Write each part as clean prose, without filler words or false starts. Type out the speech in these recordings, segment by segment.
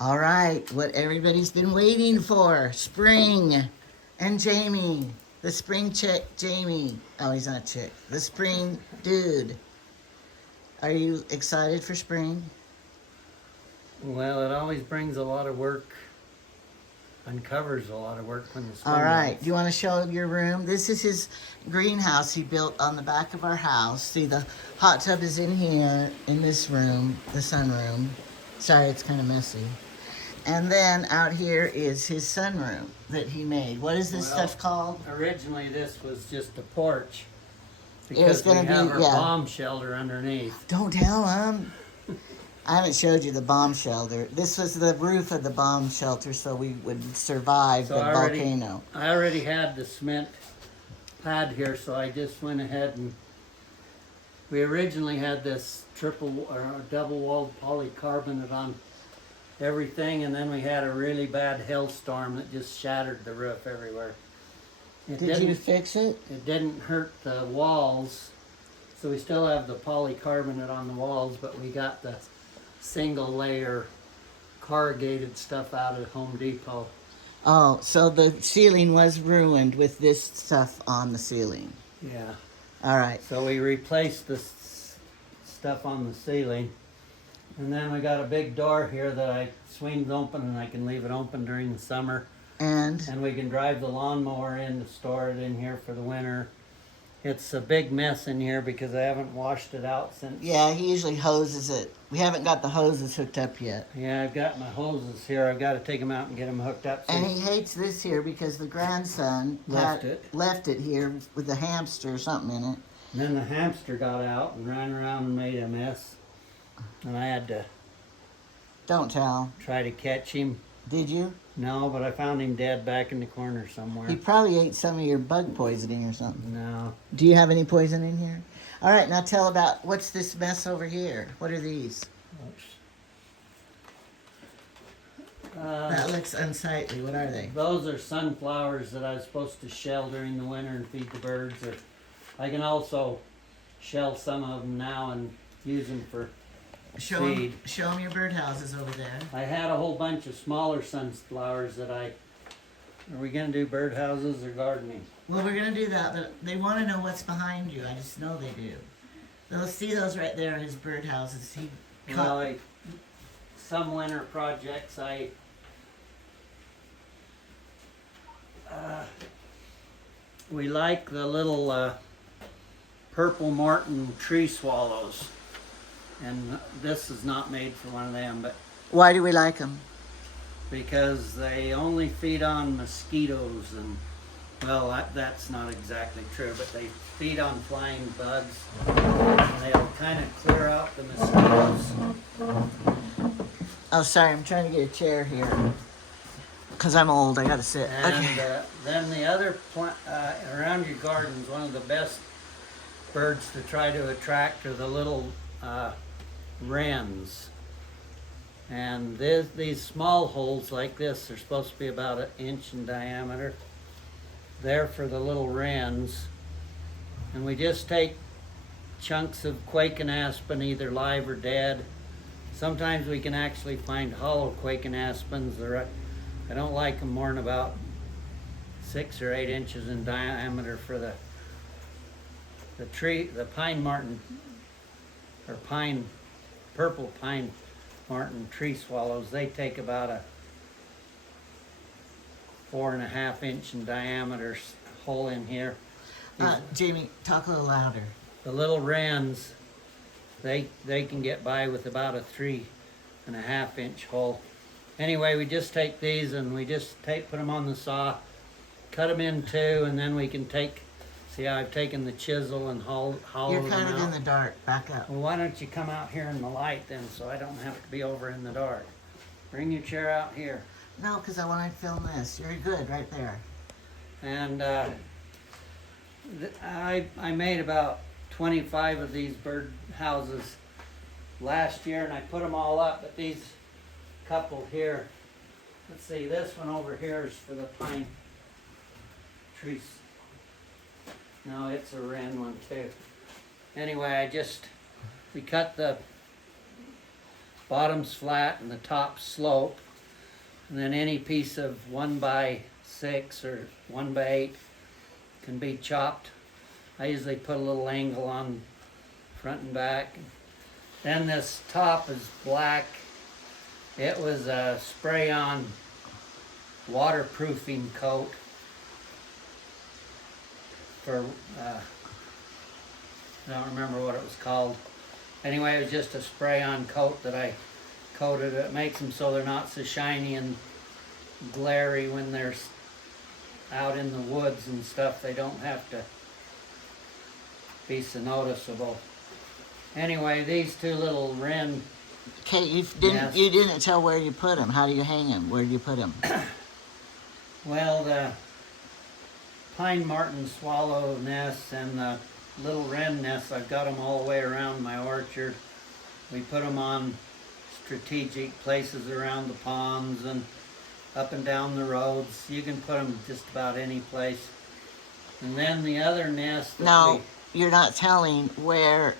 All right, what everybody's been waiting for, spring. And Jamie, the spring chick, Jamie. Oh, he's not a chick. The spring dude. Are you excited for spring? Well, it always brings a lot of work, uncovers a lot of work when the spring All right, hits. do you want to show your room? This is his greenhouse he built on the back of our house. See, the hot tub is in here, in this room, the sunroom. Sorry, it's kind of messy. And then out here is his sunroom that he made. What is this Well, stuff called? Originally, this was just a porch was because we gonna have be- our yeah. bomb shelter underneath. Don't tell him. I haven't showed you the bomb shelter. This was the roof of the bomb shelter so we would survive So the I already- volcano. I already had the cement pad here, so I just went ahead and we originally had this triple or double-walled polycarbonate on everything, and then we had a really bad hailstorm that just shattered the roof everywhere. Did you fix it? It didn't hurt the walls, so we still have the polycarbonate on the walls, but we got the single layer corrugated stuff out of Home Depot. Oh, so the ceiling was ruined with this stuff on the ceiling. Yeah. All right. So we replaced the stuff on the ceiling. And then we got a big door here that I swings open and I can leave it open during the summer. And And we can drive the lawnmower in to store it in here for the winter. It's a big mess in here because I haven't washed it out since. yeah, he usually hoses it. We haven't got the hoses hooked up yet. Yeah, I've got my hoses here. I've got to take them out and get them hooked up. And he hates this here because the grandson Left it. left it here with the hamster or something in it. And then the hamster got out and ran around and made a mess. And I had to Don't tell. try to catch him. Did you? No, but I found him dead back in the corner somewhere. He probably ate some of your bug poisoning or something. No. Do you have any poison in here? All right, now tell about what's this mess over here? What are these? That looks unsightly. What are they? Those are sunflowers that I was supposed to shell during the winter and feed the birds. Or I can also shell some of them now and use them for Show seed. them your birdhouses over there. I had a whole bunch of smaller sunflowers that I... Are we going to do birdhouses or gardening? Well, we're gonna do that, but they want to know what's behind you. I just know they do. They'll see those right there in his birdhouses. Well, some winter projects we like the little purple martin tree swallows, and this is not made for one of them, but Why do we like them? because they only feed on mosquitoes, and well, that's not exactly true, but they feed on flying bugs, and they'll kind of clear out the mosquitoes. Oh, sorry, I'm trying to get a chair here. Because I'm old, I gotta sit. And Okay. then the other plant around your gardens, one of the best birds to try to attract are the little wrens. And these small holes like this are supposed to be about 1 inch in diameter. They're for the little wrens. And we just take chunks of quaking aspen, either live or dead. Sometimes we can actually find hollow quaking aspens. I don't like them more than about 6 or 8 inches in diameter for the tree, the pine martin, or purple pine martin tree swallows. They take about a 4.5 inch in diameter hole in here. Jamie, talk a little louder. The little wrens, they can get by with about a 3.5 inch hole. Anyway, we just take these and we just put them on the saw, cut them in two, and then we can see how I've taken the chisel and hollow You're them kind of out. in the dark. Back up. Well, why don't you come out here in the light then, so I don't have to be over in the dark. Bring your chair out here. No, because I want to film this. You're good right there. And I made about 25 of these bird houses last year, and I put them all up, but these couple here, let's see, this one over here is for the pine trees. No, it's a wren one too. Anyway, we cut the bottoms flat and the top slope, And then any piece of 1x6 or 1x8 can be chopped. I usually put a little angle on front and back. Then this top is black. It was a spray-on waterproofing coat for, I don't remember what it was called. Anyway, it was just a spray-on coat that I coated. It makes them so they're not so shiny and glary when they're out in the woods and stuff. They don't have to be so noticeable. Anyway, these two little wren. Okay, Yes. you didn't tell where you put them. How do you hang them? Where do you put them? Well, the pine marten swallow nests and the little wren nests, I've got them all the way around my orchard. We put them on strategic places around the ponds and up and down the roads. You can put them just about any place. And then the other nest that No, you're not telling where.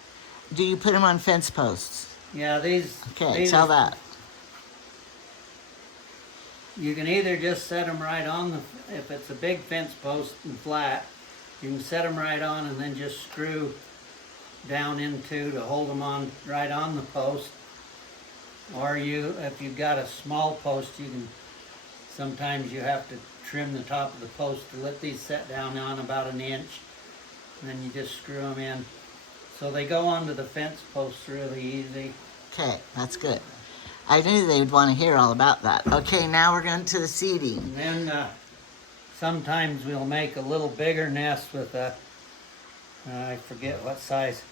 Do you put them on fence posts? yeah, these. Okay, these tell are- that. You can either just set them right on the, if it's a big fence post and flat, you can set them right on and then just screw down into to hold them on right on the post. Or if you've got a small post, you can, sometimes you have to trim the top of the post to let these set down on about 1 inch. And then you just screw them in. So they go onto the fence posts really easy. Okay, that's good. I knew they would want to hear all about that. Okay, now we're going to the seeding. And then sometimes we'll make a little bigger nest with a, I forget what size,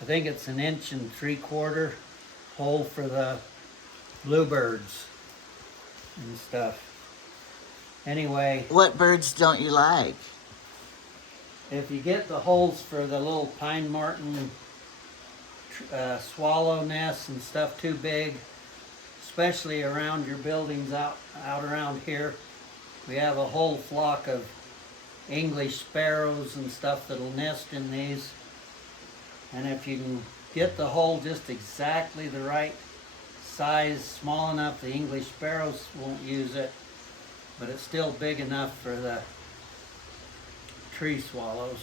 I think it's 1 3/4 inch hole for the bluebirds and stuff. Anyway, What birds don't you like? if you get the holes for the little pine marten swallow nests and stuff too big, especially around your buildings out around here, we have a whole flock of English sparrows and stuff that'll nest in these. And if you can get the hole just exactly the right size, small enough the English sparrows won't use it, but it's still big enough for the tree swallows.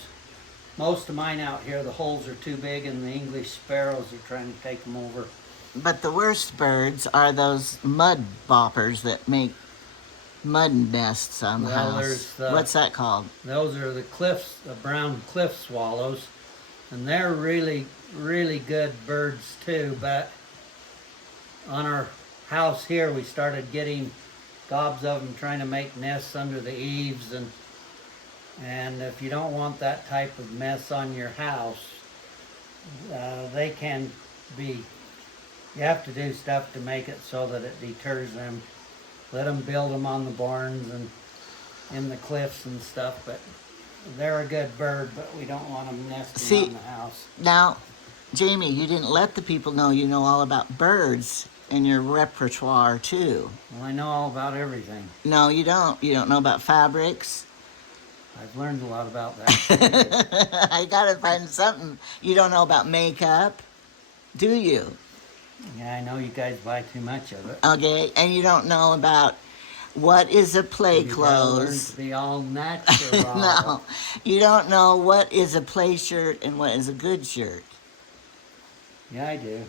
Most of mine out here, the holes are too big and the English sparrows are trying to take them over. But the worst birds are those mud boppers that make mud nests on the Well, house. there's the- What's that called? Those are the brown cliff swallows, and they're really, really good birds too, but on our house here we started getting gobs of them trying to make nests under the eaves, and if you don't want that type of mess on your house, they can be, you have to do stuff to make it so that it deters them. Let them build them on the barns and in the cliffs and stuff, but they're a good bird, but we don't want them nesting on the house. Now, Jamie, you didn't let the people know you know all about birds in your repertoire too. Well, I know all about everything. No, you don't. You don't know about fabrics. I've learned a lot about that. I gotta find something. You don't know about makeup, do you? Yeah, I know you guys buy too much of it. Okay, and you don't know about what is a play You gotta learn clothes. to be all natural. No, you don't know what is a play shirt and what is a good shirt. Yeah, I do.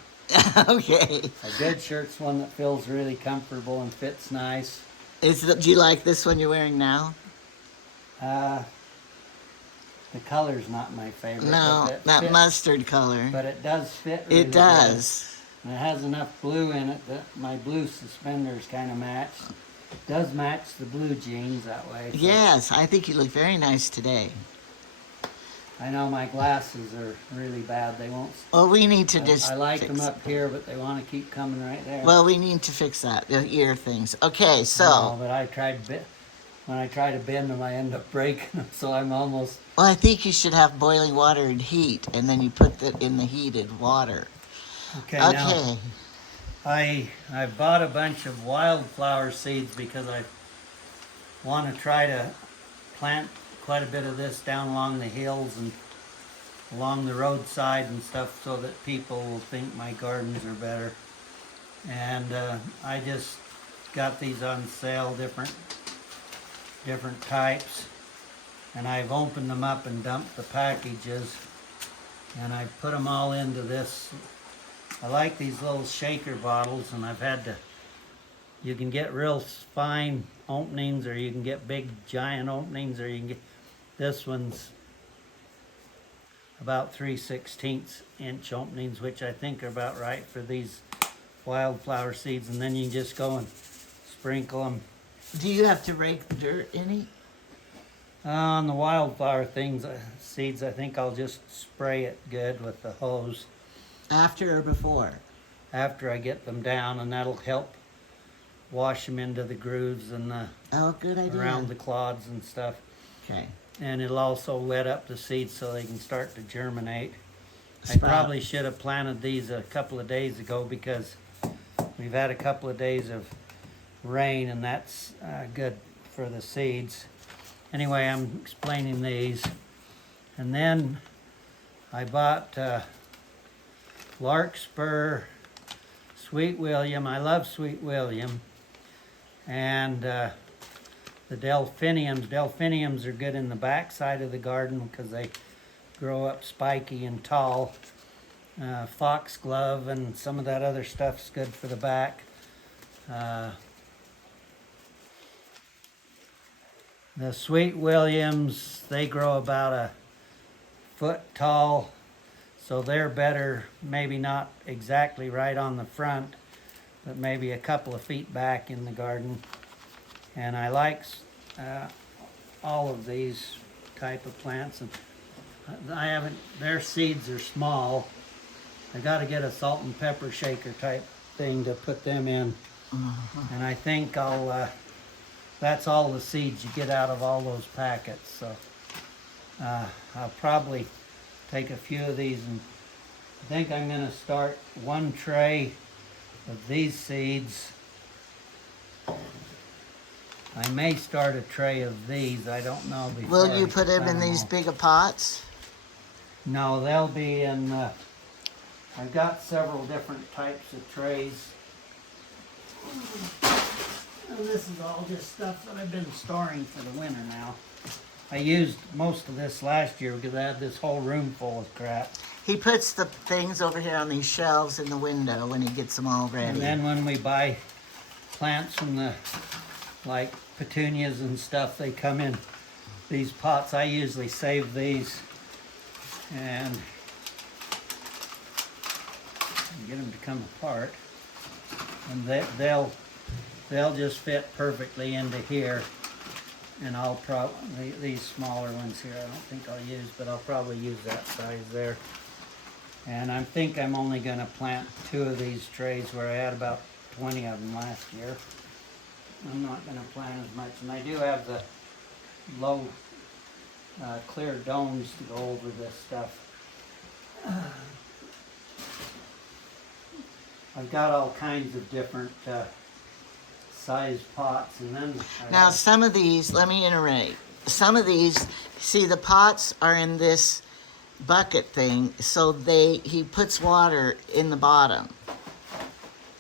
Okay. A good shirt's one that feels really comfortable and fits nice. Do you like this one you're wearing now? The color's not my favorite. No, but it that fits- mustard color. But it does fit really It does. good. And it has enough blue in it that my blue suspenders kind of match. It does match the blue jeans that way. So Yes, I think you look very nice today. I know my glasses are really bad. They won't. Well, we need to just I like fix them up here, but they want to keep coming right there. Well, we need to fix that, the ear things. Okay, so, No, but when I try to bend them, I end up breaking them. So I'm almost. well, I think you should have boiling water and heat, and then you put that in the heated water. Okay. Now Okay. I bought a bunch of wildflower seeds because I want to try to plant quite a bit of this down along the hills and along the roadside and stuff so that people will think my gardens are better. And I just got these on sale, different types. And I've opened them up and dumped the packages. And I put them all into this. I like these little shaker bottles, and I've had to, you can get real fine openings, or you can get big giant openings, or you can get, this one's about 3/16 inch openings, which I think are about right for these wildflower seeds. And then you can just go and sprinkle them. Do you have to rake the dirt any? On the wildflower seeds, I think I'll just spray it good with the hose After or before? after I get them down, and that'll help wash them into the grooves and Oh, good idea. around the clods and stuff. Okay. And it'll also wet up the seeds so they can start to germinate. I Sprout. probably should have planted these a couple of days ago, because we've had a couple of days of rain, and that's good for the seeds. Anyway, I'm explaining these. And then I bought Larkspur, Sweet William. I love Sweet William. And the delphiniums. Delphiniums are good in the back side of the garden because they grow up spiky and tall. Foxglove and some of that other stuff's good for the back. The Sweet Williams, they grow about a foot tall, so they're better, maybe not exactly right on the front, but maybe a couple of feet back in the garden. And I like all of these type of plants. And their seeds are small. I got to get a salt and pepper shaker type thing to put them in. And I think that's all the seeds you get out of all those packets. So I'll probably take a few of these, and I think I'm going to start one tray of these seeds. I may start a tray of these. I don't know. Will you put them in these bigger pots? No, they'll be in. I've got several different types of trays. And this is all just stuff that I've been storing for the winter now. I used most of this last year because I had this whole room full of crap. He puts the things over here on these shelves in the window when he gets them all ready. And then when we buy plants from the, like petunias and stuff, they come in these pots. I usually save these and get them to come apart. And they'll just fit perfectly into here. And I'll probably, these smaller ones here, I don't think I'll use, but I'll probably use that size there. And I think I'm only going to plant 2 of these trays where I had about 20 of them last year. I'm not going to plant as much. And I do have the low clear domes to go over this stuff. I've got all kinds of different size pots, and then Now some of these, let me iterate. Some of these, see the pots are in this bucket thing, so he puts water in the bottom,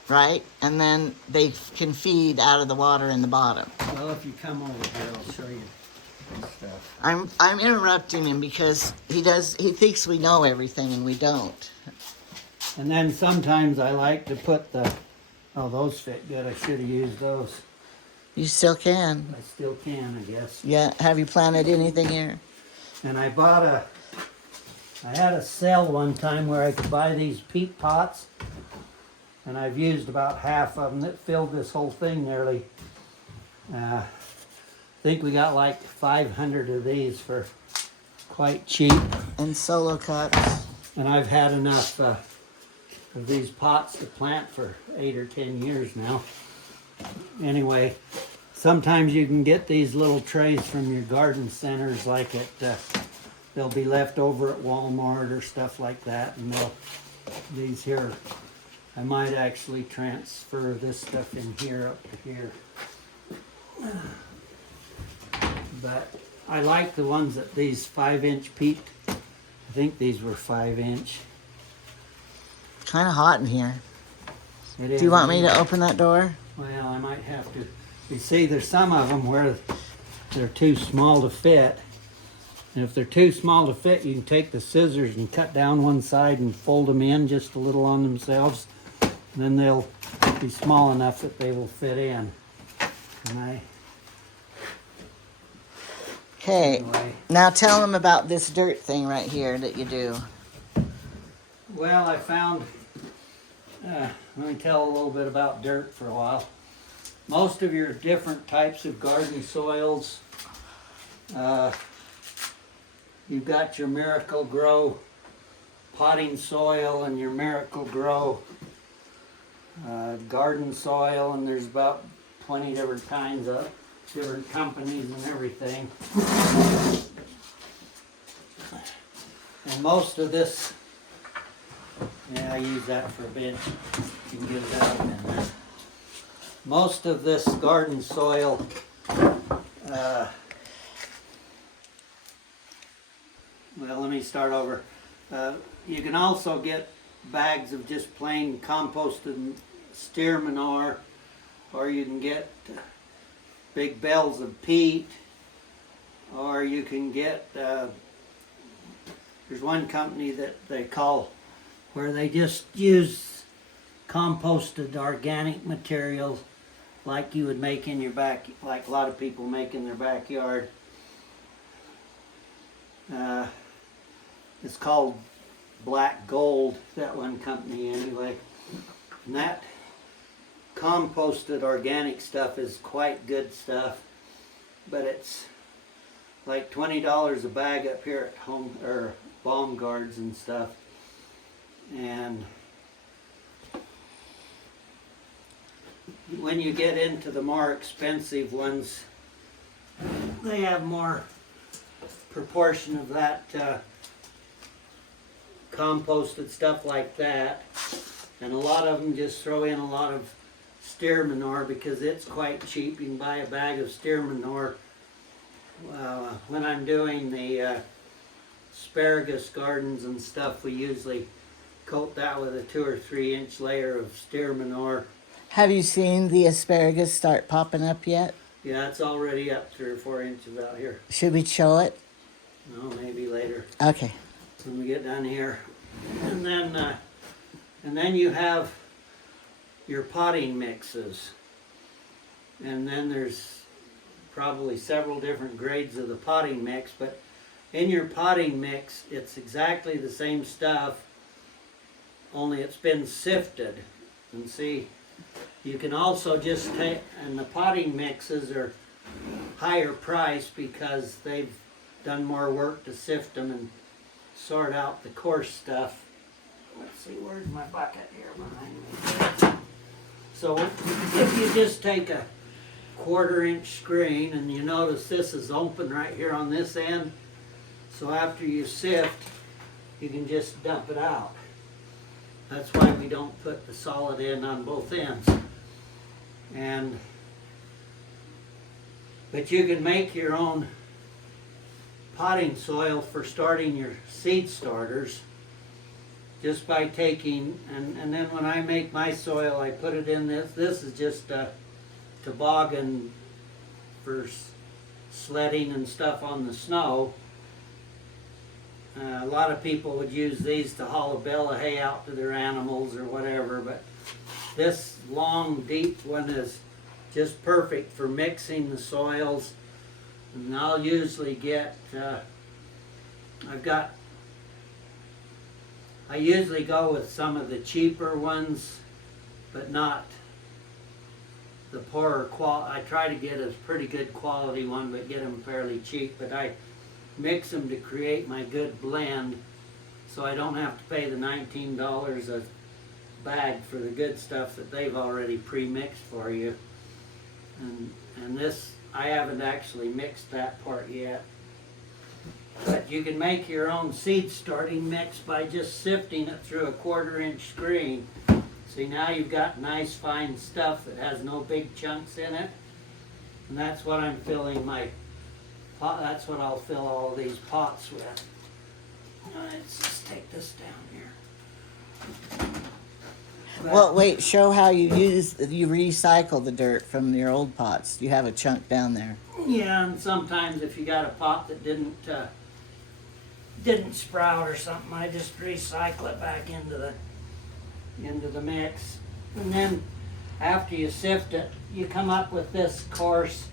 right? And then they can feed out of the water in the bottom. well, if you come over here, I'll show you this stuff. I'm interrupting him because he thinks we know everything and we don't. And then sometimes I like to put oh, those fit good. I should have used those. You still can. I still can, I guess. Yeah, have you planted anything here? And I had a sale one time where I could buy these peat pots, and I've used about half of them. That filled this whole thing nearly. I think we got like 500 of these for quite cheap. And solo cups. And I've had enough of these pots to plant for 8 or 10 years now. Anyway, sometimes you can get these little trays from your garden centers, like they'll be left over at Walmart or stuff like that, and these here, I might actually transfer this stuff in here up to here. But I like the ones that these 5-inch peat. I think these were 5-inch. Kind of hot in here. It Do is. you want me to open that door? Well, I might have to. You see, there's some of them where they're too small to fit. And if they're too small to fit, you can take the scissors and cut down one side and fold them in just a little on themselves. And then they'll be small enough that they will fit in. And Okay, anyway. now tell them about this dirt thing right here that you do. Well, I found, let me tell a little bit about dirt for a while. Most of your different types of garden soils, you've got your Miracle Grow potting soil and your Miracle Grow garden soil, and there's about 20 different kinds of different companies and everything. And most of this, yeah, I use that for a bit. You can get it out in a minute. Most of this garden soil, well, let me start over. You can also get bags of just plain composted steer manure, or you can get big bales of peat, or you can get, there's one company that they call, where they just use composted organic material like you would make in your back, like a lot of people make in their backyard. It's called Black Gold, that one company anyway. And that composted organic stuff is quite good stuff, but it's like $20 a bag up here at home, or Baumgart's and stuff. And when you get into the more expensive ones, they have more proportion of that composted stuff like that, and a lot of them just throw in a lot of steer manure because it's quite cheap. You can buy a bag of steer manure. When I'm doing the asparagus gardens and stuff, we usually coat that with a 2 or 3 inch layer of steer manure. Have you seen the asparagus start popping up yet? Yeah, it's already up 3 or 4 inches out here. Should we show it? No, maybe later Okay. when we get down here. And then you have your potting mixes. And then there's probably several different grades of the potting mix, but in your potting mix, it's exactly the same stuff, only it's been sifted. And see, you can also just take, and the potting mixes are higher priced because they've done more work to sift them and sort out the coarse stuff. Let's see, where's my bucket here behind me? So if you just take a 1/4 inch screen, and you notice this is open right here on this end, so after you sift, you can just dump it out. That's why we don't put the solid end on both ends. But you can make your own potting soil for starting your seed starters just by taking, and then when I make my soil, I put it in this. This is just a toboggan for sledding and stuff on the snow. A lot of people would use these to haul a bale of hay out to their animals or whatever, but this long, deep one is just perfect for mixing the soils. And I'll usually get, I usually go with some of the cheaper ones, but not the poorer quality. I try to get a pretty good quality one, but get them fairly cheap. But I mix them to create my good blend, so I don't have to pay the $19 a bag for the good stuff that they've already pre-mixed for you. And this, I haven't actually mixed that part yet. But you can make your own seed starting mix by just sifting it through a 1/4 inch screen. See, now you've got nice fine stuff that has no big chunks in it. And that's what I'm filling my pot, that's what I'll fill all these pots with. Let's just take this down here. Well, wait, show how you recycle the dirt from your old pots. You have a chunk down there. Yeah, and sometimes if you got a pot that didn't sprout or something, I just recycle it back into the mix. And then after you sift it, you come up with this coarse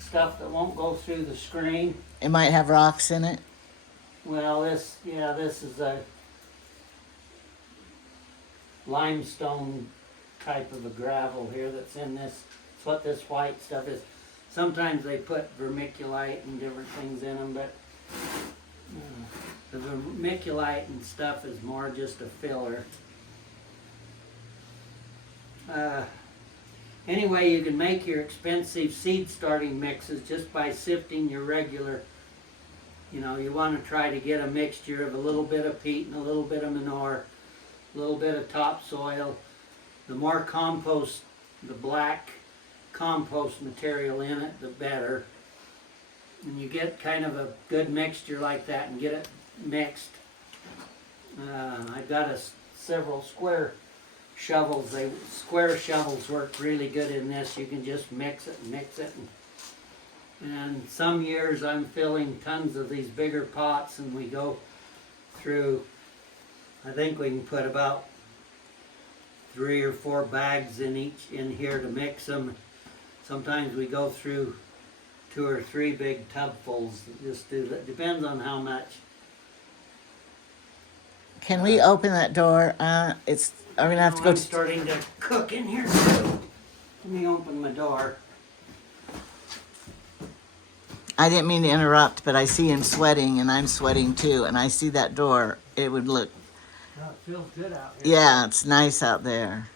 stuff that won't go through the screen. It might have rocks in it. Well, this is a limestone type of a gravel here that's in this. It's what this white stuff is. Sometimes they put vermiculite and different things in them, but the vermiculite and stuff is more just a filler. Anyway, you can make your expensive seed starting mixes just by sifting your regular. You know, you want to try to get a mixture of a little bit of peat and a little bit of manure, a little bit of topsoil. The more compost, the black compost material in it, the better. And you get kind of a good mixture like that and get it mixed. I've got several square shovels. Square shovels work really good in this. You can just mix it and mix it. And some years I'm filling tons of these bigger pots, and we go through, I think we can put about 3 or 4 bags in here to mix them. Sometimes we go through 2 or 3 big tubfuls. Just do that. Depends on how much. Can we open that door? Are we gonna have to go I'm starting to cook in here too. Let me open my door. I didn't mean to interrupt, but I see him sweating, and I'm sweating too, and I see that door. It would look. Oh, it feels good out here. Yeah, it's nice out there.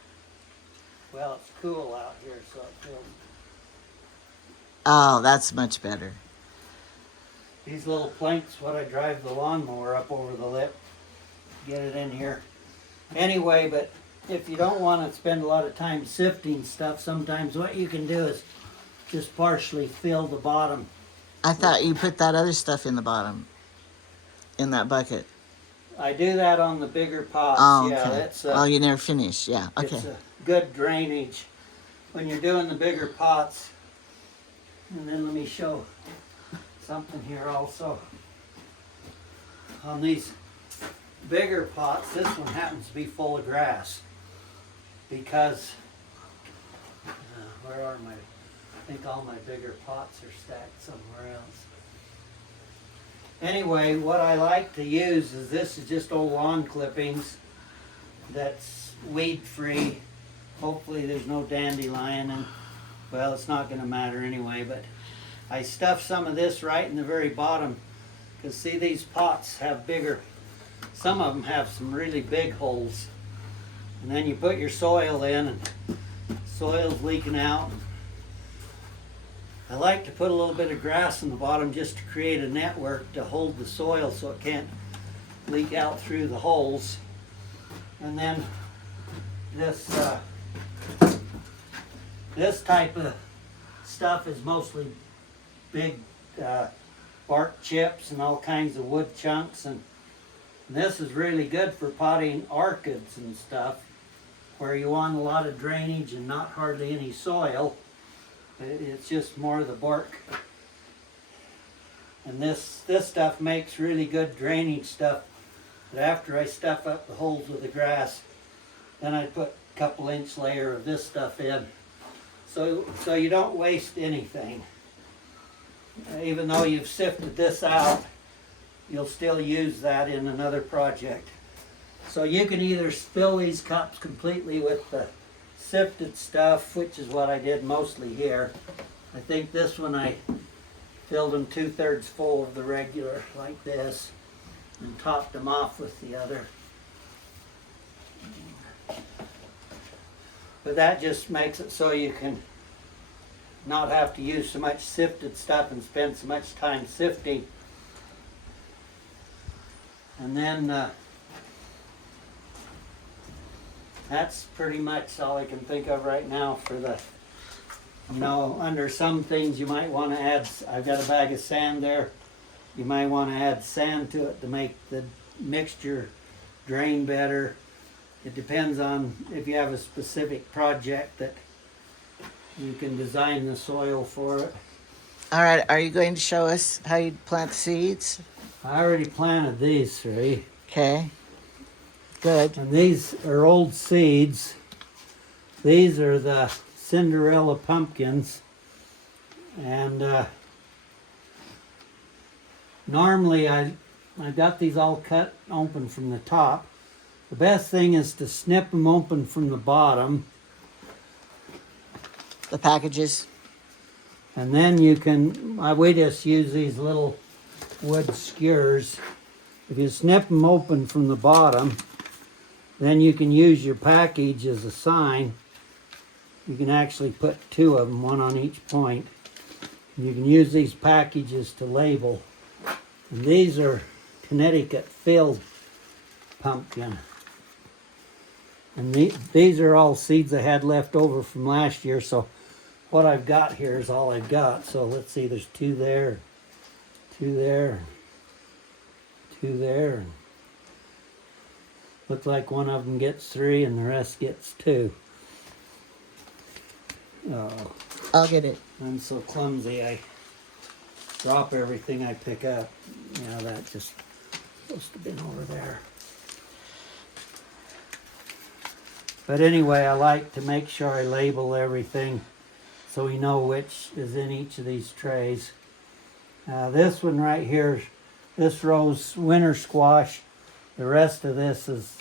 Well, it's cool out here, so it feels. Oh, that's much better. These little planks, what I drive the lawnmower up over the lip, get it in here. Anyway, but if you don't want to spend a lot of time sifting stuff, sometimes what you can do is just partially fill the bottom. I thought you put that other stuff in the bottom, in that bucket. I do that on the bigger pots. Oh, yeah, okay. that's Oh, you never finish. Yeah, okay. It's a good drainage when you're doing the bigger pots. And then let me show something here also. On these bigger pots, this one happens to be full of grass because where are my? I think all my bigger pots are stacked somewhere else. Anyway, what I like to use is this is just old lawn clippings that's weed free. Hopefully there's no dandelion, and well, it's not going to matter anyway, but I stuff some of this right in the very bottom because see, these pots have bigger, some of them have some really big holes, and then you put your soil in and soil's leaking out. I like to put a little bit of grass in the bottom just to create a network to hold the soil so it can't leak out through the holes. And then this type of stuff is mostly big bark chips and all kinds of wood chunks, and this is really good for potting orchids and stuff where you want a lot of drainage and not hardly any soil. It's just more of the bark. And this stuff makes really good drainage stuff. But after I stuff up the holes with the grass, then I put a couple inch layer of this stuff in. So you don't waste anything. Even though you've sifted this out, you'll still use that in another project. So you can either fill these cups completely with the sifted stuff, which is what I did mostly here. I think this one I filled them 2/3 full of the regular like this and topped them off with the other. But that just makes it so you can not have to use so much sifted stuff and spend so much time sifting. And then that's pretty much all I can think of right now for the, you know, under some things you might want to add, I've got a bag of sand there. You might want to add sand to it to make the mixture drain better. It depends on if you have a specific project that you can design the soil for it. All right, are you going to show us how you plant the seeds? I already planted these 3. Okay, good. And these are old seeds. These are the Cinderella pumpkins. And normally I got these all cut open from the top. The best thing is to snip them open from the bottom. The packages. And then you can, we just use these little wood skewers. If you snip them open from the bottom, then you can use your package as a sign. You can actually put 2 of them, one on each point. You can use these packages to label. And these are Connecticut filled pumpkin. And these are all seeds I had left over from last year, so what I've got here is all I've got. So let's see, there's 2 there, 2 there, 2 there. Looks like one of them gets 3 and the rest gets 2. Oh, I'll get it. I'm so clumsy, I drop everything I pick up. Yeah, that just supposed to have been over there. But anyway, I like to make sure I label everything so we know which is in each of these trays. This one right here, this row's winter squash. The rest of this is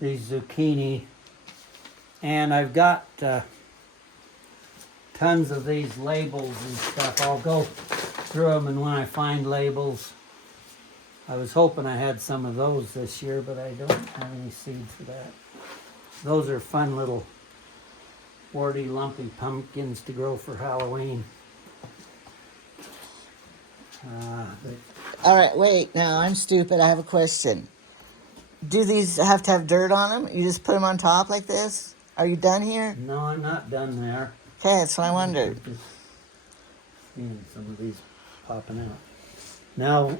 these zucchini. And I've got tons of these labels and stuff. I'll go through them, and when I find labels, I was hoping I had some of those this year, but I don't have any seed for that. Those are fun little warty, lumpy pumpkins to grow for Halloween. All right, wait. Now, I'm stupid. I have a question. Do these have to have dirt on them? You just put them on top like this? Are you done here? No, I'm not done there. Okay, that's what I wondered. Just seeing some of these popping out. Now,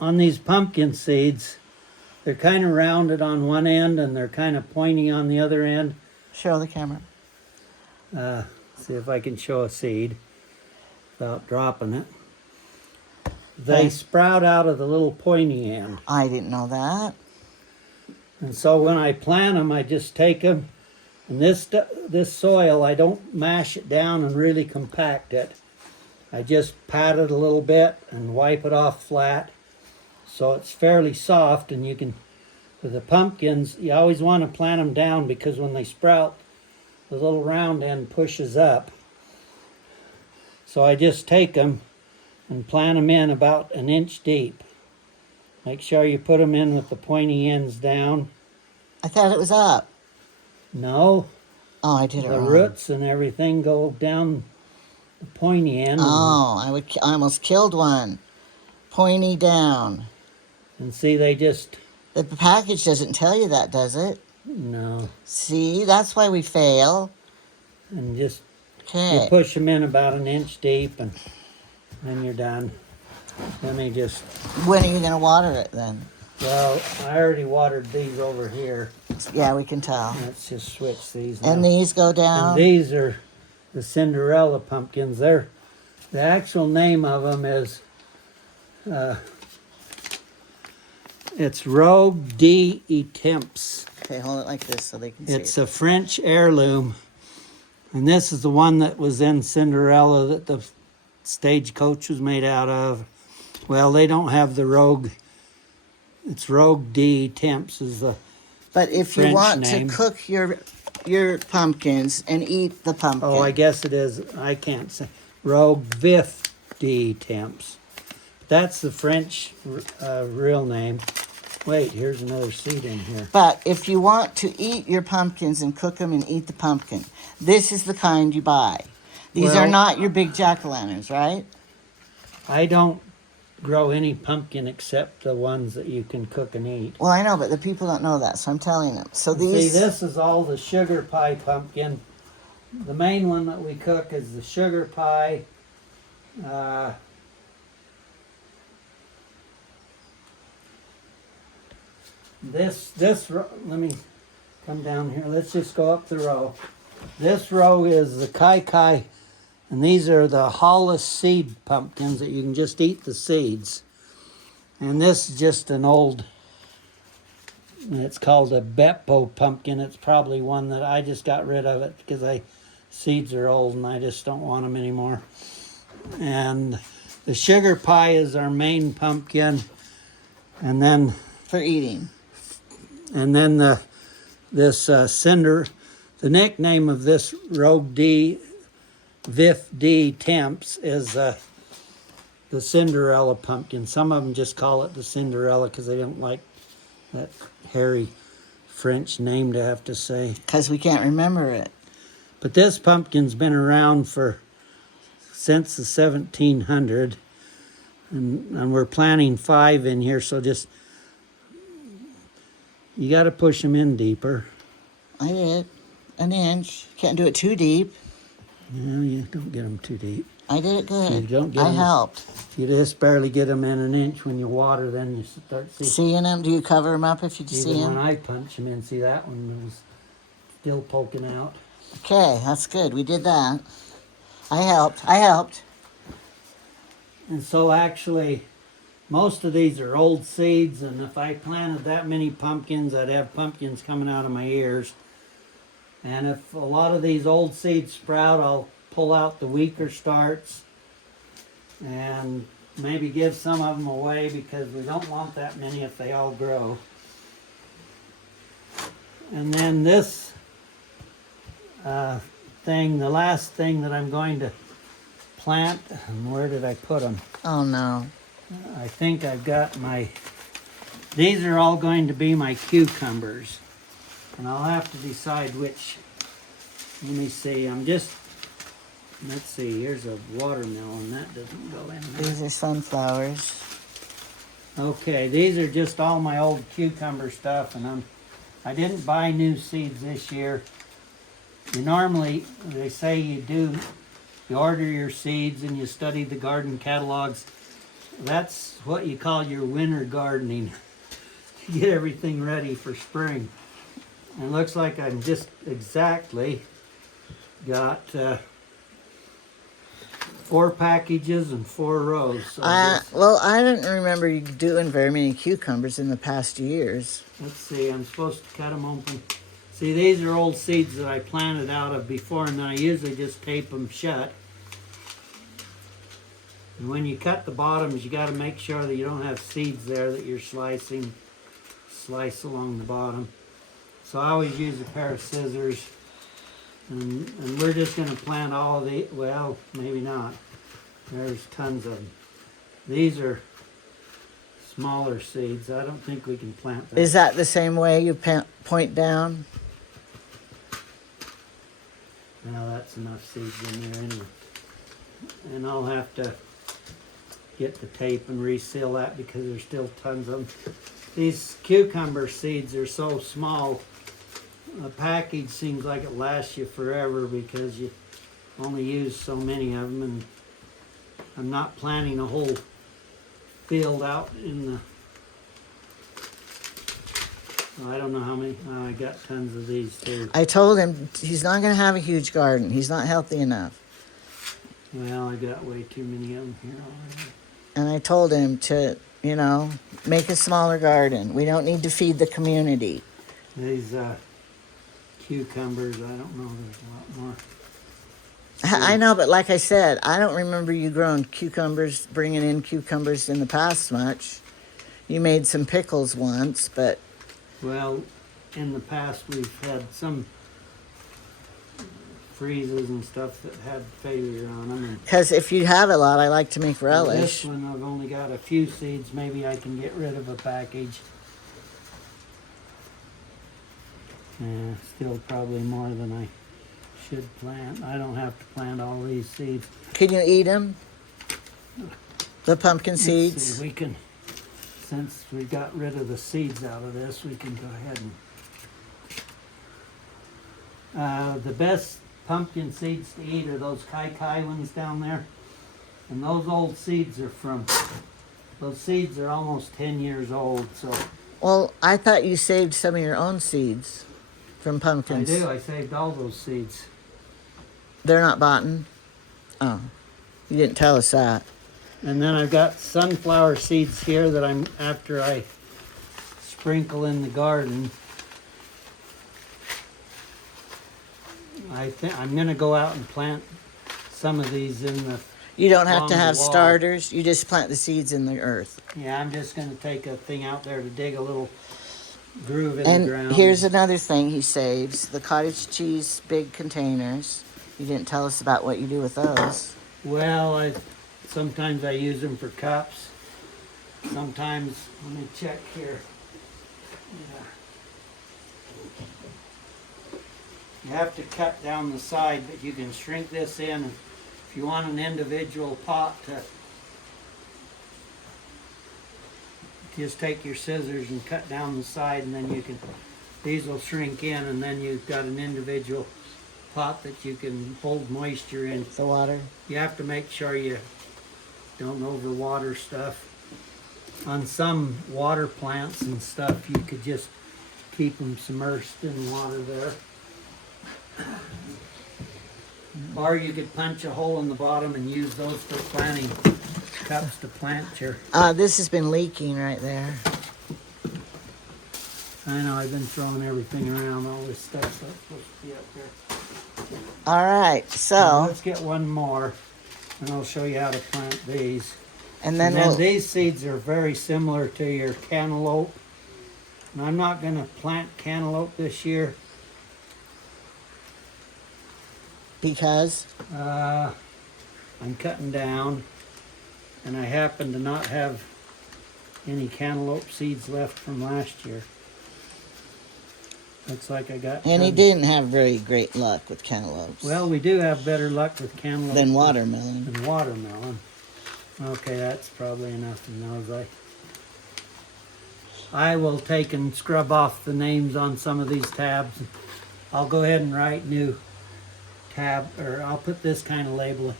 on these pumpkin seeds, they're kind of rounded on one end and they're kind of pointy on the other end. Show the camera. See if I can show a seed without dropping it. They Okay. sprout out of the little pointy end. I didn't know that. And so when I plant them, I just take them, and this soil, I don't mash it down and really compact it. I just pat it a little bit and wipe it off flat, so it's fairly soft. And you can, with the pumpkins, you always want to plant them down, because when they sprout, the little round end pushes up. So I just take them and plant them in about 1 inch deep. Make sure you put them in with the pointy ends down. I thought it was up. No, Oh, I did it the wrong. roots and everything go down the pointy end. Oh, I almost killed one. Pointy down. And see, they just, The package doesn't tell you that, does it? no. See, that's why we fail. And just, you Okay. push them in about 1 inch deep, and then you're done. Let me just, When are you going to water it then? well, I already watered these over here. Yeah, we can tell. Let's just switch these now. And these go And down. these are the Cinderella pumpkins. The actual name of them is, it's Rogue D. Etemps. Okay, hold it like this so they can see It's it. a French heirloom. And this is the one that was in Cinderella that the stagecoach was made out of. Well, they don't have the Rogue. It's Rogue D. Temps is the, But if you French want name. to cook your pumpkins and eat the pumpkin. oh, I guess it is, I can't say, Rogue Vif D. Temps. That's the French real name. Wait, here's another seed in here. But if you want to eat your pumpkins and cook them and eat the pumpkin, this is the kind you buy. These are Well- not your big jack-o'-lanterns, right? I don't grow any pumpkin except the ones that you can cook and eat. Well, I know, but the people don't know that, so I'm telling them. So See, these, this is all the sugar pie pumpkin. The main one that we cook is the sugar pie. Let me Come down here. Let's just go up the row. This row is the kai, and these are the hulless seed pumpkins that you can just eat the seeds. And this is just an old, it's called a Beppo pumpkin. It's probably one that I just got rid of it because seeds are old and I just don't want them anymore. And the sugar pie is our main pumpkin. And then For eating. This cinder, the nickname of this Rogue D, Vif D Temps is the Cinderella pumpkin. Some of them just call it the Cinderella because they don't like that hairy French name to have to say. Because we can't remember it. But this pumpkin's been around since the 1700s, and we're planting 5 in here, so just you got to push them in deeper. I did. An inch. Can't do it too deep. No, you don't get them too deep. I did it good. You don't get I 'em- helped. If you just barely get them in an inch when you water, then you start seeing. Seeing them? Do you cover them up if you see Even them? when I punch them in, see that one was still poking out. Okay, that's good. We did that. I helped. And so actually, most of these are old seeds, and if I planted that many pumpkins, I'd have pumpkins coming out of my ears. And if a lot of these old seeds sprout, I'll pull out the weaker starts and maybe give some of them away because we don't want that many if they all grow. And then this thing, the last thing that I'm going to plant, and where did I put them? Oh no. I think I've got these are all going to be my cucumbers. And I'll have to decide which. Let me see, let's see, here's a watermelon. That doesn't go in there. These are sunflowers. Okay, these are just all my old cucumber stuff, and I didn't buy new seeds this year. They say you order your seeds and you study the garden catalogs. That's what you call your winter gardening. You get everything ready for spring. And it looks like I'm just exactly got 4 packages and 4 rows. So Well, I didn't remember you doing very many cucumbers in the past years. let's see, I'm supposed to cut them open. See, these are old seeds that I planted out of before, and then I usually just tape them shut. And when you cut the bottoms, you got to make sure that you don't have seeds there that you're slice along the bottom. So I always use a pair of scissors, and we're just going to plant all of the, well, maybe not. There's tons of them. These are smaller seeds. I don't think we can plant them. Is that the same way you point down? Now that's enough seeds in there anyway. And I'll have to get the tape and reseal that because there's still tons of them. These cucumber seeds are so small. A package seems like it lasts you forever because you only use so many of them, and I'm not planting a whole field out in the, I don't know how many, I got tons of these too. I told him he's not going to have a huge garden. He's not healthy enough. Well, I got way too many of them here already. And I told him to, make a smaller garden. We don't need to feed the community. These cucumbers, I don't know, there's a lot more. I know, but like I said, I don't remember you growing cucumbers, bringing in cucumbers in the past much. You made some pickles once, but Well, in the past we've had some freezes and stuff that had failure on them. because if you have a lot, I like to make This relish. one I've only got a few seeds. Maybe I can get rid of a package. Yeah, still probably more than I should plant. I don't have to plant all these seeds. Can you eat them? The pumpkin Let's see, seeds? we can, since we got rid of the seeds out of this, we can go ahead and the best pumpkin seeds to eat are those kai ones down there. And those old seeds are those seeds are almost 10 years old, so Well, I thought you saved some of your own seeds. from I pumpkins? do. I saved all those seeds. They're not bought. Oh, you didn't tell us that. And then I've got sunflower seeds here that after I sprinkle in the garden. I'm gonna go out and plant some of these in the. You don't have along to the have wall. starters. You just plant the seeds in the earth. Yeah, I'm just gonna take a thing out there to dig a little groove in the And ground. here's another thing he saves: the cottage cheese big containers. You didn't tell us about what you do with those. Well, sometimes I use them for cups. Sometimes, let me check here. Yeah. You have to cut down the side, but you can shrink this in. If you want an individual pot to just take your scissors and cut down the side, and then these will shrink in, and then you've got an individual pot that you can hold moisture in. The water. You have to make sure you don't overwater stuff. On some water plants and stuff, you could just keep them submerged in water there. Or you could punch a hole in the bottom and use those for planting cups to plant your. This has been leaking right there. I know, I've been throwing everything around, all this stuff that's supposed to be up there. All right, Now, so let's get one more, and I'll show you how to plant these. and then And we'll. these seeds are very similar to your cantaloupe. And I'm not going to plant cantaloupe this year. Because I'm cutting down, and I happen to not have any cantaloupe seeds left from last year. Looks like I got. and he tons. didn't have very great luck with cantaloupes. Well, we do have better luck with cantaloupe than watermelon. than watermelon. Okay, that's probably enough in those. I will take and scrub off the names on some of these tabs. I'll go ahead and write new tab, or I'll put this kind of label.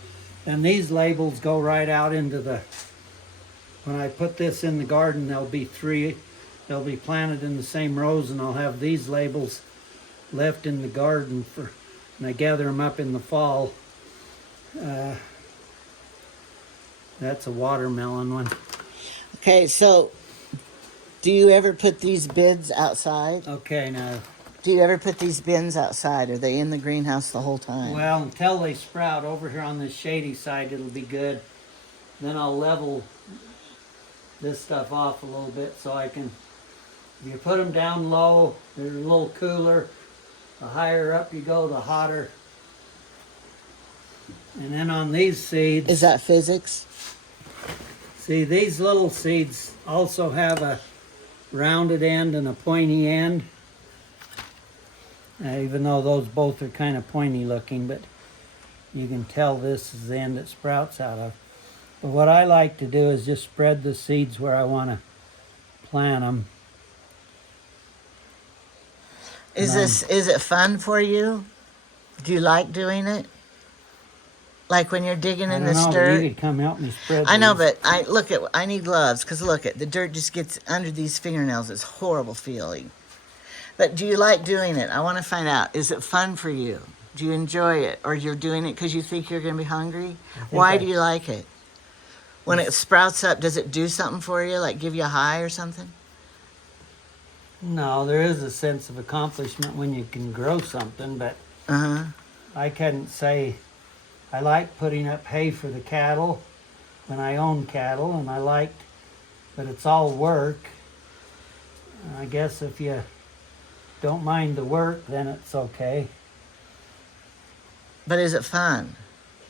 And these labels go right out into the, when I put this in the garden, there'll be three, they'll be planted in the same rows, and I'll have these labels left in the garden and I gather them up in the fall. That's a watermelon one. Okay, so do you ever put these bins outside? Okay, now, Do you ever put these bins outside? Are they in the greenhouse the whole time? well, until they sprout over here on this shady side, it'll be good. Then I'll level this stuff off a little bit so I can, if you put them down low, they're a little cooler. The higher up you go, the hotter. And then on these seeds, Is that physics? see, these little seeds also have a rounded end and a pointy end. Even though those both are kind of pointy looking, but you can tell this is the end it sprouts out of. But what I like to do is just spread the seeds where I want to plant them. Is it fun for you? Do you like doing it? Like when you're digging I in don't this know, but dirt? you could come help me spread I know, these. but I need gloves because look at the dirt just gets under these fingernails. It's horrible feeling. But do you like doing it? I want to find out. Is it fun for you? Do you enjoy it, or you're doing it because you think you're going to be hungry? Why do you like it? When it sprouts up, does it do something for you? Like give you a high or something? No, there is a sense of accomplishment when you can grow something, but I couldn't say. I like putting up hay for the cattle when I own cattle, and but it's all work. I guess if you don't mind the work, then it's okay. But is it fun?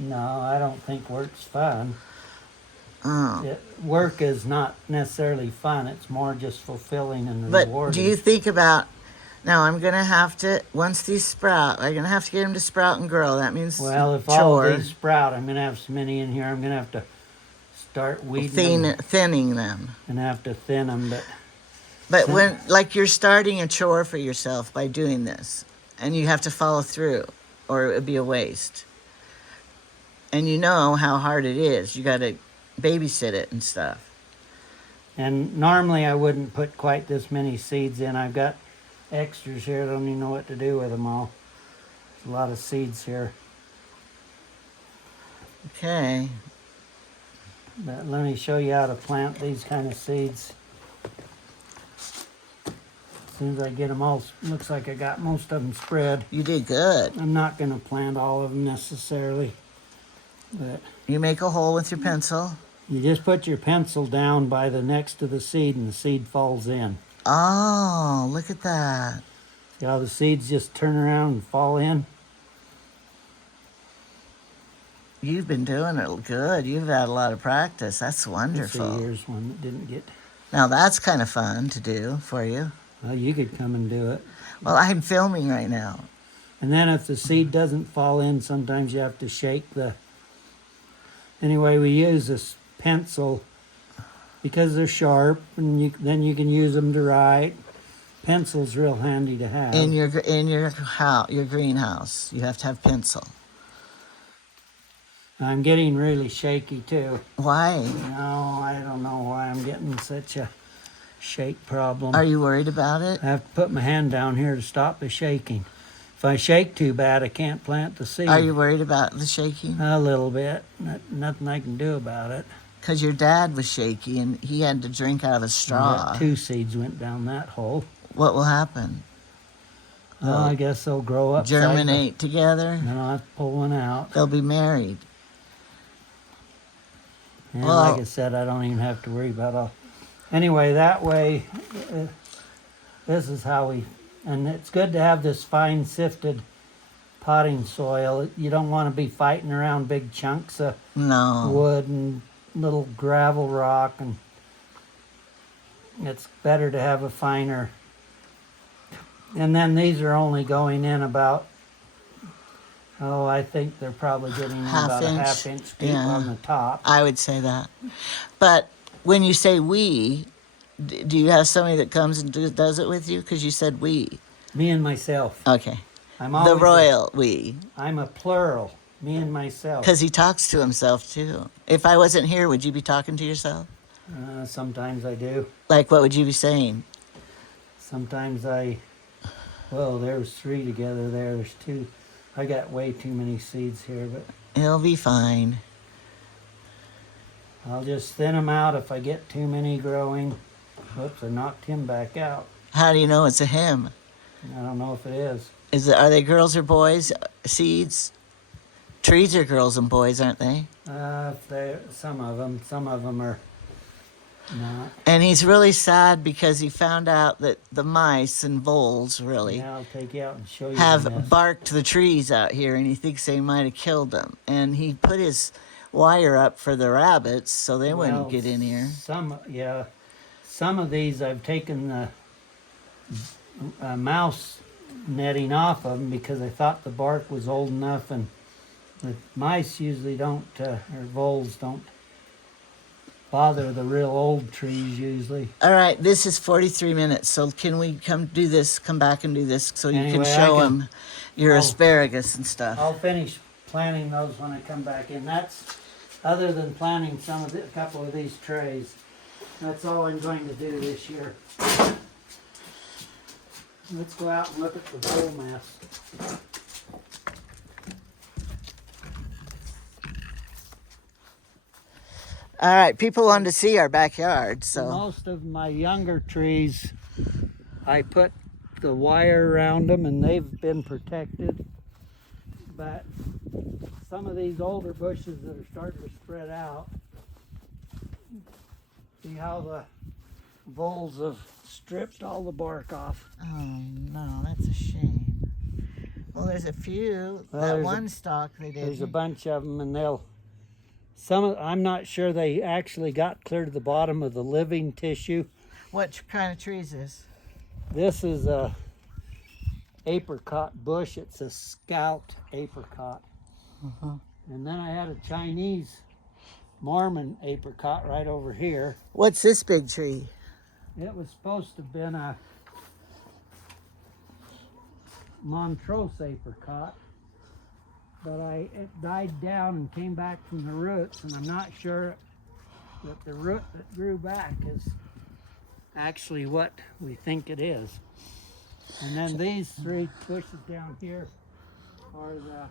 No, I don't think work's fun. Oh. Work is not necessarily fun. It's more just fulfilling and But rewarding. do you think about, now I'm going to have to, once these sprout, I'm going to have to get them to sprout and grow. That means Well, if chore. all of these sprout, I'm going to have so many in here, I'm going to have to start weeding them Thinning them. and have to thin them. But when, like you're starting a chore for yourself by doing this, and you have to follow through, or it would be a waste. And you know how hard it is. You got to babysit it and stuff. And normally I wouldn't put quite this many seeds in. I've got extras here. I don't even know what to do with them all. There's a lot of seeds here. Okay. But let me show you how to plant these kind of seeds. As soon as I get them all, looks like I got most of them spread. You did good. I'm not going to plant all of them necessarily, but You make a hole with your pencil. you just put your pencil down by the next to the seed and the seed falls in. Oh, look at that. See how the seeds just turn around and fall in? You've been doing it good. You've had a lot of practice. That's wonderful. Here's one that didn't get. Now that's kind of fun to do for you. Well, you could come and do it. Well, I'm filming right now. And then if the seed doesn't fall in, sometimes you have to shake the... Anyway, we use this pencil because they're sharp, and then you can use them to write. Pencil's real handy to have. In your house, your greenhouse, you have to have pencil. I'm getting really shaky too. Why? No, I don't know why I'm getting such a shake problem. Are you worried about it? I have to put my hand down here to stop the shaking. If I shake too bad, I can't plant the seed. Are you worried about the shaking? A little bit. Nothing I can do about it. Because your dad was shaky and he had to drink out of a straw. 2 seeds went down that hole. What will happen? Well, I guess they'll grow up. Germinate together? And then I'll have to pull one out. They'll be married. And Well- like I said, I don't even have to worry about it. Anyway, that way, this is how we... And it's good to have this fine sifted potting soil. You don't want to be fighting around big chunks of No. wood and little gravel rock, and it's better to have a finer. And then these are only going in about, I think they're probably getting in about a half-inch deep Yeah. on the top. I would say that. But when you say we, do you have somebody that comes and does it with you? Because you said we. Me and myself. Okay. I'm The always royal we. I'm a plural. Me and myself. Because he talks to himself too. If I wasn't here, would you be talking to yourself? Sometimes I do. Like, what would you be saying? Sometimes well, there's 3 together there. There's 2. I got way too many seeds here, but It'll be fine. I'll just thin them out if I get too many growing. Whoops, I knocked him back out. How do you know it's a him? I don't know if it is. Are they girls or boys? Seeds? Trees are girls and boys, aren't they? Some of them are not. And he's really sad because he found out that the mice and voles really Yeah, I'll take you out and show you. have the nest. barked the trees out here, and he thinks they might have killed them. And he put his wire up for the rabbits so they Well, wouldn't get in here. Some of these I've taken the mouse netting off of them because I thought the bark was old enough, and the mice usually don't, or voles don't bother the real old trees usually. All right, this is 43 minutes, so can we come back and do this so you Anyway, can show I him your asparagus and stuff? I'll finish planting those when I come back in. That's, other than planting a couple of these trays, that's all I'm going to do this year. Let's go out and look at the whole mess. All right, people wanted to see our backyard, so. Most of my younger trees, I put the wire around them and they've been protected. But some of these older bushes that are starting to spread out, see how the voles have stripped all the bark off. Oh no, that's a shame. Well, there's a few. Well, That there's one stalk they did. There's a bunch of them, and I'm not sure they actually got clear to the bottom of the living tissue. What kind of tree is this? This is a apricot bush. It's a scout apricot. And then I had a Chinese Mormon apricot right over here. What's this big tree? It was supposed to have been a Montrose apricot, but it died down and came back from the roots, and I'm not sure that the root that grew back is actually what we think it is. And then these 3 bushes down here are the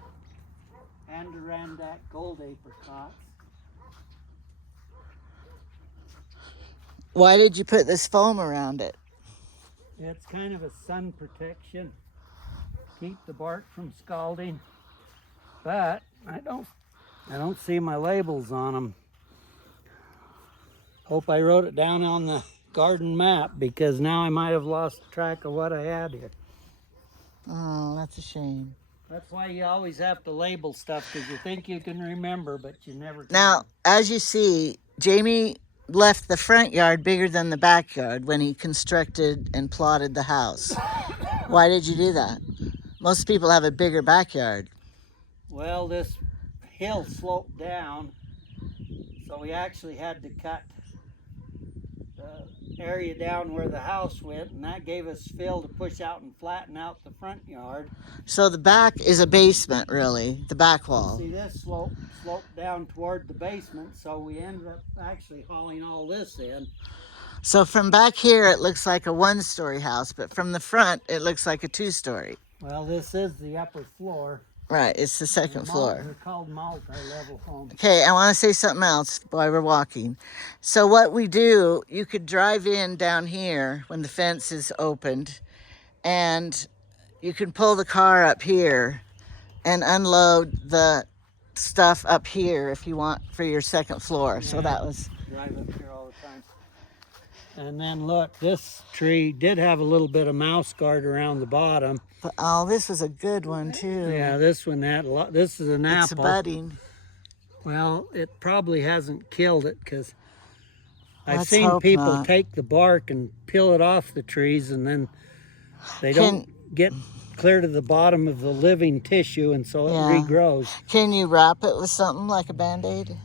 Adirondack gold apricots. Why did you put this foam around it? It's kind of a sun protection, keep the bark from scalding. But I don't see my labels on them. Hope I wrote it down on the garden map, because now I might have lost track of what I had here. Oh, that's a shame. That's why you always have to label stuff, because you think you can remember, but you never can. Now, as you see, Jamie left the front yard bigger than the backyard when he constructed and plotted the house. Why did you do that? Most people have a bigger backyard. Well, this hill sloped down, so we actually had to cut the area down where the house went, and that gave us fill to push out and flatten out the front yard. So the back is a basement, really, the back wall. See, this sloped down toward the basement, so we ended up actually hauling all this in. So from back here, it looks like a one-story house, but from the front, it looks like a two-story. Well, this is the upper floor. Right, it's the second floor. They're called multi-level homes. Okay, I want to say something else while we're walking. So what we do, you could drive in down here when the fence is opened, and you can pull the car up here and unload the stuff up here if you want for your second floor. Yeah, so that was... Drive up here all the time. And then look, this tree did have a little bit of mouse guard around the bottom. But, oh, this was a good one, too. Yeah, this one had a lot. This is an apple. It's budding. Well, it probably hasn't killed it, because I've Let's seen hope people not. take the bark and peel it off the trees, and then they don't get clear to the bottom of the living tissue, and so it regrows. Can you wrap it with something like a Band-Aid?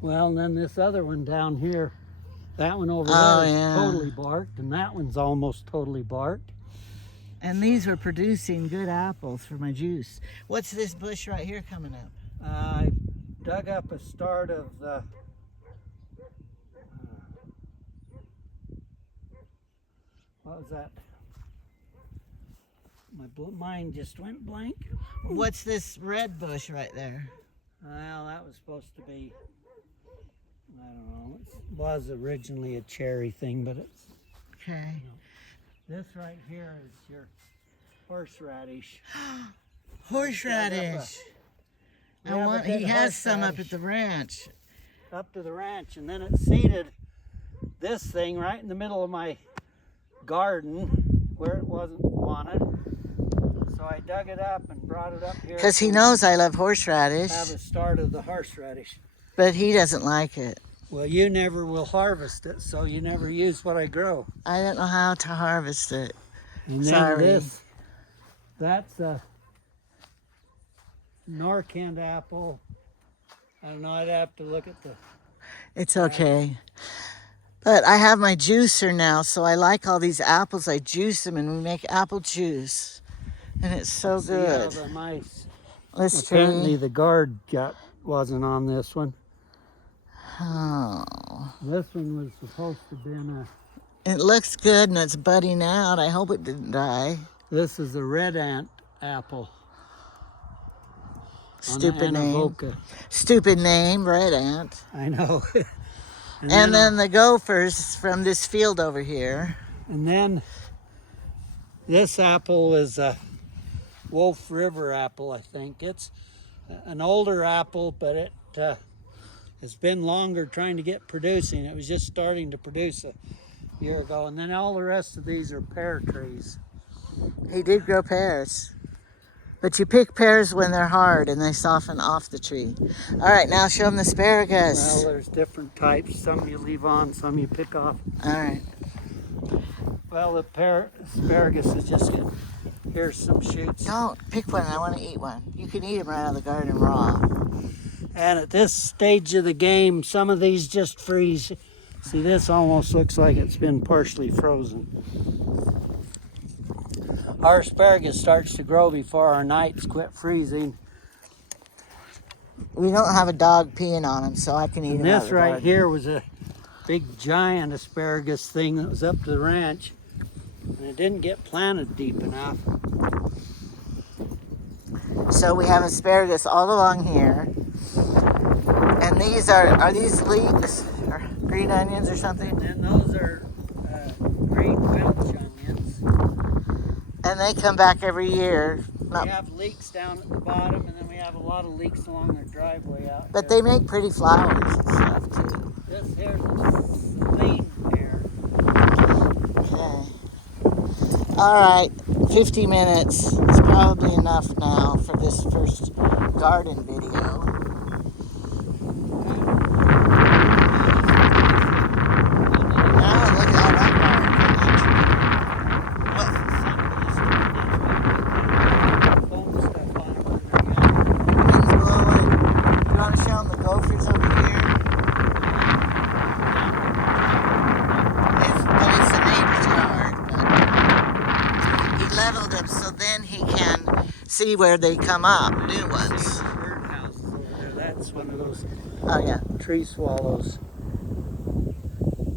Well, and then this other one down here, that one over Oh, there is yeah. totally barked, and that one's almost totally barked. And these are producing good apples for my juice. What's this bush right here coming up? I dug up a start of the what was that? My mind just went blank. What's this red bush right there? Well, that was supposed to be, I don't know, it was originally a cherry thing, but it's... Okay. This right here is your horseradish. Horseradish. He has some up at the ranch. Up to the ranch, and then it seeded this thing right in the middle of my garden where it wasn't wanted. So I dug it up and brought it up here. Because he knows I love horseradish. Have a start of the horseradish. But he doesn't like it. Well, you never will harvest it, so you never use what I grow. I don't know how to harvest it. And then Sorry. this, that's a Norkent apple. I don't know, I'd have to look at the... It's okay. But I have my juicer now, so I like all these apples. I juice them and we make apple juice. And it's so good. See how the mice... This Apparently tree. the guard wasn't on this one. Oh. This one was supposed to have been a... It looks good and it's budding out. I hope it didn't die. This is a red ant apple. Stupid name. Anaboca. Stupid name, red ant. I know. And then the gophers from this field over here. And then this apple is a Wolf River apple, I think. It's an older apple, but it has been longer trying to get producing. It was just starting to produce a year ago. And then all the rest of these are pear trees. He did grow pears. But you pick pears when they're hard and they soften off the tree. All right, now show them the asparagus. Well, there's different types. Some you leave on, some you pick off. All right. Well, the asparagus is just good. Here's some shoots. Don't pick one. I want to eat one. You can eat them right out of the garden raw. And at this stage of the game, some of these just freeze. See, this almost looks like it's been partially frozen. Our asparagus starts to grow before our nights quit freezing. We don't have a dog peeing on them, so I can eat And them out of this the right garden. here was a big giant asparagus thing that was up to the ranch. And it didn't get planted deep enough. So we have asparagus all along here. And these are these leeks or green onions or something? And those are green Welch onions. And they come back every year. We have leeks down at the bottom, and then we have a lot of leeks along their driveway out But there. they make pretty flowers and stuff too. This here's the lean pear. Okay. All right, 50 minutes. It's probably enough now for this first garden video. Now look at that Foam stuff on them when they're young. wind's blowing. You want to show them the gophers over here? It's the neighbor's yard, but he leveled them so then he can see where they come up, new ones. See the birdhouses over there. That's one of those Oh yeah. tree swallows.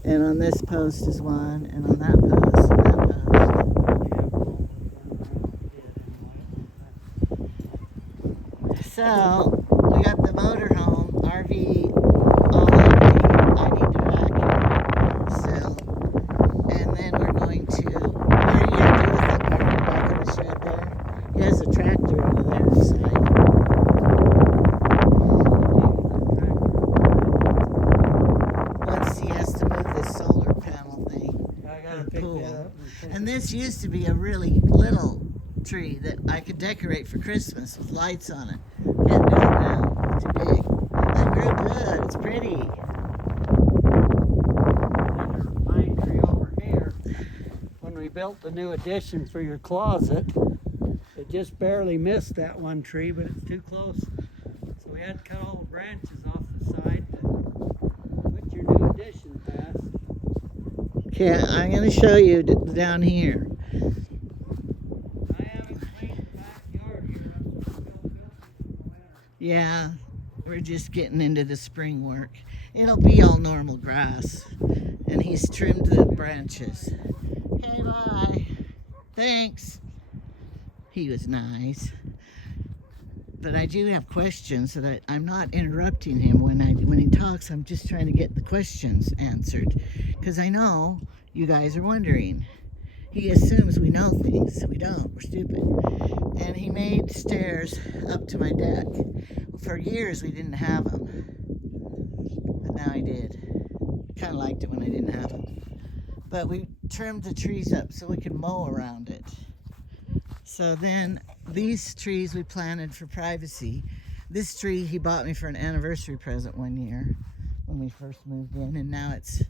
And on this post is one, and on that post, and that post. So, we got the motorhome, RV, all empty. I need to vacuum still. And then we're going to, what are you going to do with it? Park it back in the shed there? He has a tractor over there inside. Once he has to move this solar panel thing. I gotta The pick pool. that up. And this used to be a really little tree that I could decorate for Christmas with lights on it. Can't do it now. It's too big. That grew good. It's pretty. There's a pine tree over here. When we built the new addition for your closet, it just barely missed that one tree, but it's too close. So we had to cut all the branches off the side to put your new addition past. Okay, I'm going to show you down here. I haven't cleaned the backyard here. I'm still filthy from the winter. Yeah, we're just getting into the spring work. It'll be all normal grass. And he's trimmed the branches. Okay, bye. Thanks. He was nice. But I do have questions that I'm not interrupting him when he talks. I'm just trying to get the questions answered. Because I know you guys are wondering. He assumes we know things. We don't. We're stupid. And he made stairs up to my deck. For years we didn't have them. But now I did. Kind of liked it when I didn't have them. But we trimmed the trees up so we could mow around it. So then these trees we planted for privacy. This tree he bought me for an anniversary present one year when we first moved in, and now it's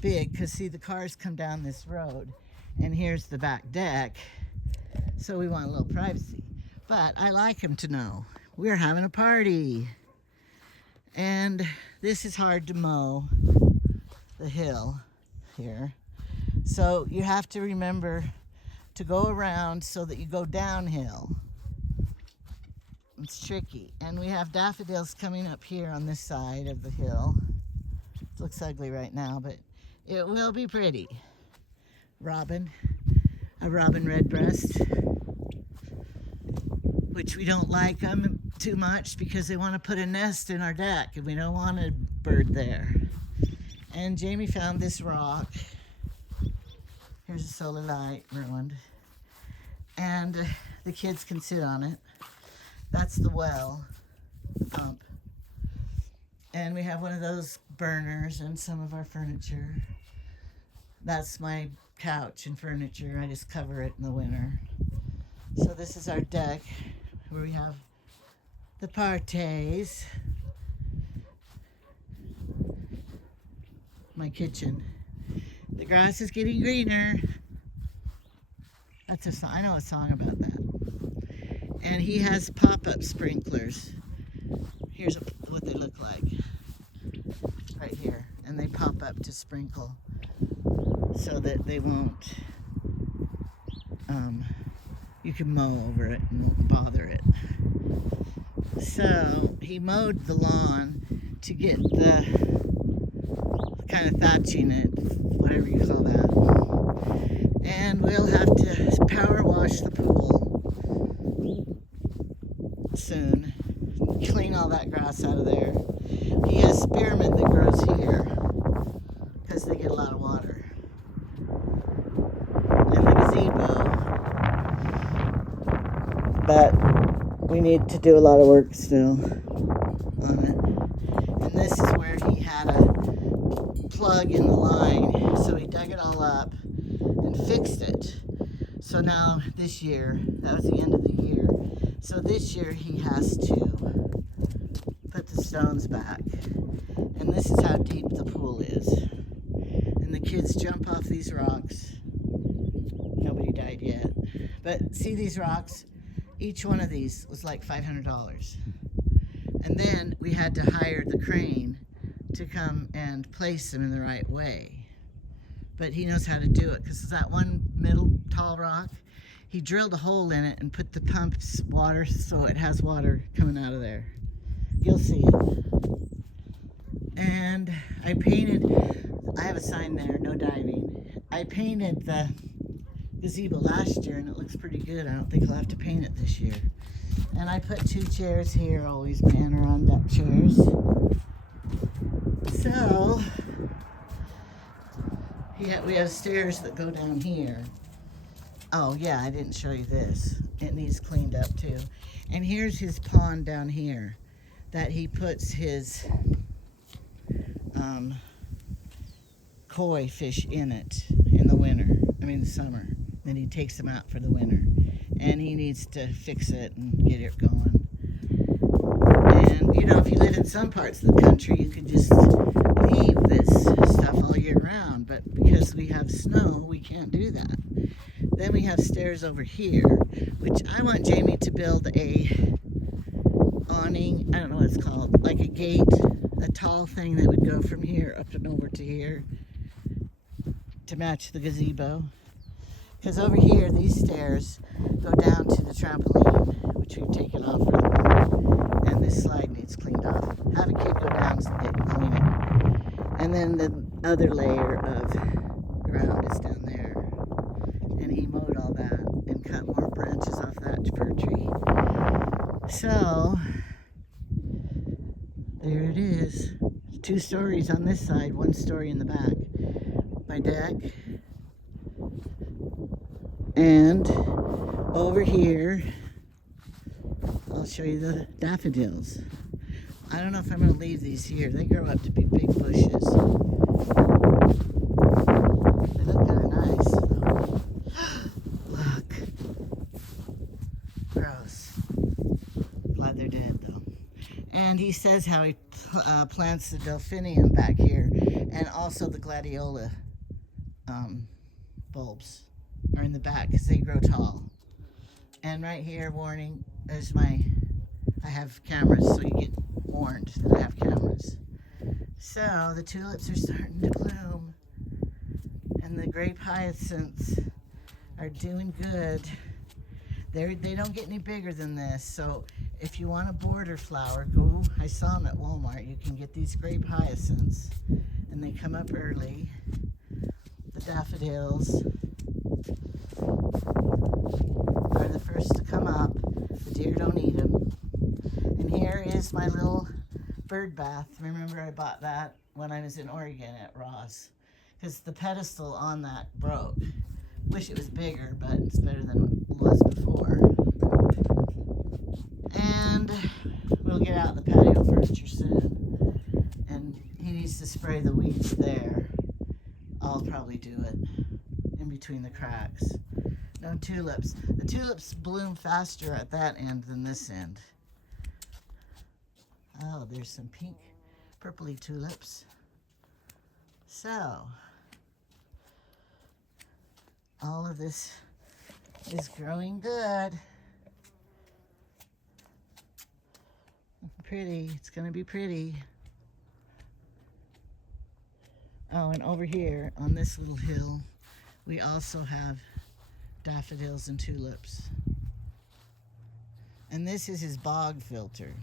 big because see the cars come down this road and here's the back deck, so we want a little privacy. But I like him to know we're having a party, and this is hard to mow, the hill here, so you have to remember to go around so that you go downhill. It's tricky. And we have daffodils coming up here on this side of the hill. It looks ugly right now, but it will be pretty. Robin, a robin redbreast, which we don't like them too much because they want to put a nest in our deck and we don't want a bird there. And Jamie found this rock. Here's a solar light, ruined. And the kids can sit on it. That's the well, the pump. And we have one of those burners and some of our furniture. That's my couch and furniture. I just cover it in the winter. So this is our deck where we have the parties. My kitchen. The grass is getting greener. That's a song. I know a song about that. And he has pop-up sprinklers. Here's what they look like. Right here. And they pop up to sprinkle so that they won't, you can mow over it and won't bother it. So he mowed the lawn to get the kind of thatching it, whatever you call that. And we'll have to power wash the pool soon. Clean all that grass out of there. He has spearmint that grows here because they get a lot of water. And the gazebo. But we need to do a lot of work still on it. And this is where he had a plug in the line, so he dug it all up and fixed it. So now this year, that was the end of the year, so this year he has to put the stones back. And this is how deep the pool is. And the kids jump off these rocks. Nobody died yet. But see these rocks? Each one of these was like $500. And then we had to hire the crane to come and place them in the right way. But he knows how to do it, because that one middle tall rock, he drilled a hole in it and put the pump's water so it has water coming out of there. You'll see it. And I have a sign there, no diving. I painted the gazebo last year and it looks pretty good. I don't think I'll have to paint it this year. And I put 2 chairs here, always Adirondack chairs. So, we have stairs that go down here. Oh yeah, I didn't show you this. It needs cleaned up too. And here's his pond down here that he puts his koi fish in it in the summer. Then he takes them out for the winter. And he needs to fix it and get it going. And, if you lived in some parts of the country, you could just leave this stuff all year round. But because we have snow, we can't do that. Then we have stairs over here, which I want Jamie to build a awning, I don't know what it's called, like a gate, a tall thing that would go from here up and over to here to match the gazebo. Because over here, these stairs go down to the trampoline, which we've taken off for the moment. And this slide needs cleaned off. Have a kid go down and clean it. And then the other layer of ground is down there. And he mowed all that and cut more branches off that fir tree. So, there it is. 2 stories on this side, 1 story in the back. My deck. And over here, I'll show you the daffodils. I don't know if I'm going to leave these here. They grow up to be big bushes. They look kind of nice, though. Look. Gross. Glad they're dead, though. And he says how he plants the delphinium back here, and also the gladiola bulbs are in the back because they grow tall. And right here, warning, I have cameras, so you get warned that I have cameras. So the tulips are starting to bloom, and the grape hyacinths are doing good. They don't get any bigger than this, so if you want a border flower, I saw them at Walmart. You can get these grape hyacinths, and they come up early. The daffodils are the first to come up. The deer don't eat them. And here is my little bird bath. Remember, I bought that when I was in Oregon at Ross, because the pedestal on that broke. Wish it was bigger, but it's better than it was before. And we'll get out the patio furniture soon. And he needs to spray the weeds there. I'll probably do it in between the cracks. No tulips. The tulips bloom faster at that end than this end. Oh, there's some pink, purpley tulips. So, all of this is growing good. Pretty. It's going to be pretty. Oh, and over here on this little hill, we also have daffodils and tulips. And this is his bog filter.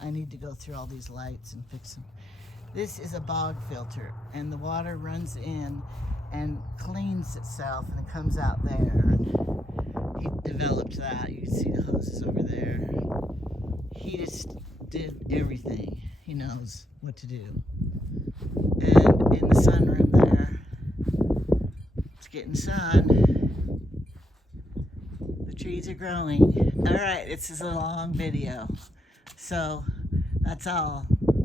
I need to go through all these lights and fix them. This is a bog filter, and the water runs in, and cleans itself, and it comes out there. He developed that. You can see the hoses over there. He just did everything. He knows what to do. And in the sunroom there, it's getting sun. The trees are growing. All right, this is a long video. So that's all.